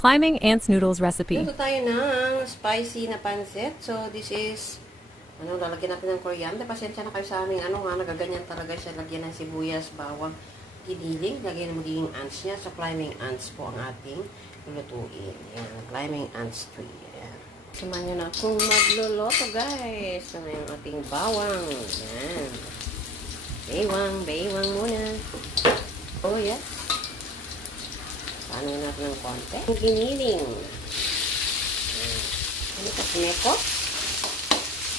Climbing Ants Noodles recipe. Luto tayo ng spicy na pancit. So, this is, lalagyan natin ng coriander. Pasensya na kayo sa aming, nagaganyan talaga siya. Lagyan ng sibuyas, bawang, giniling. Lagyan ng magiging ants niya. So, climbing ants po ang ating lulutuin. Yan, climbing ants tree. Yan. Samahan nyo na akong magluluto, guys. So, yung ating bawang. Yan. Baywang muna. Oh, yes. Paano natin ng konti? Giniling. Ano kasi neko?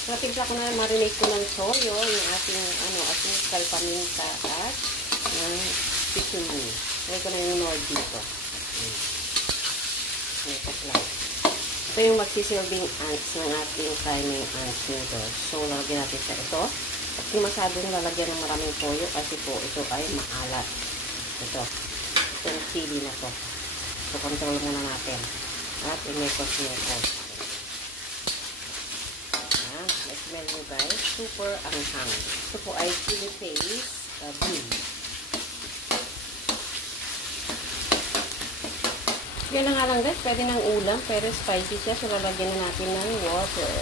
So, timpla ko na, marinate ko ng soyo, yung ating, ating paminta at ng pichuli. Lagay ko na yung nor dito. Neko lang. Ito yung magsisilbing ants ng ating climbing ants noodles. So, lalagyan natin sa ito. At yung masyadong lalagyan ng maraming toyo kasi po ito ay maalat. Ito. Itong chili na to. So, control muna natin. At imekos-mekos. Ayan. Smell nyo guys. Super anghang. Ito po ay chili paste. Bean. Yan na nga lang guys. Pwede ng ulam. Pero spicy siya. So, lalagyan na natin ng water.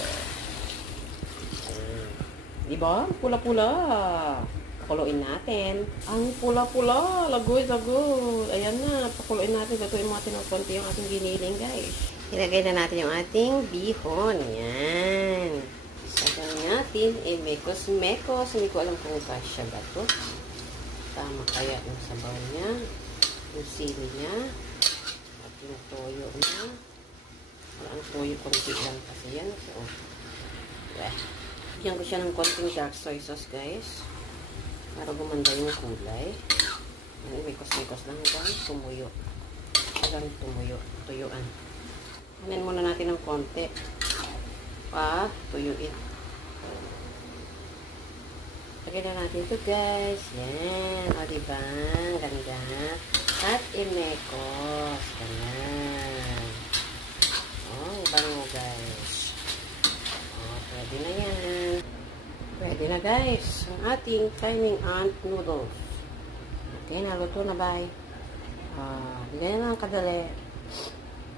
Diba? Pula-pula. Pakuluin natin. Ang pula-pula. Lagoy. Ayan na. Pakuluin natin. Gagawin natin ng konti yung ating giniling, guys. Ilagay na natin yung ating bihon. Yan. Sagay natin. Mekos-mekos. Hindi ko alam kung kasya ba ito. Tama kaya yung sabaw niya. Yung sili niya. At yung toyo niya. Wala ang toyo. Konti lang kasi yan. So, bigyan ko siya ng konting dark soy sauce, guys. Para gumanda yung kulay. Mikos-mikos lang hanggang tumuyo. Tuyuan. Hanin muna natin ng konti. Tuyuin. Lagyan na natin ito, guys. Yan. O, diba? Ganda. At imekos. Ganyan. O, bango, guys. O, pwede na yan. Pwede na guys, ang ating climbing ant noodles. Okay, naluto na bye. Ganyan lang kadali.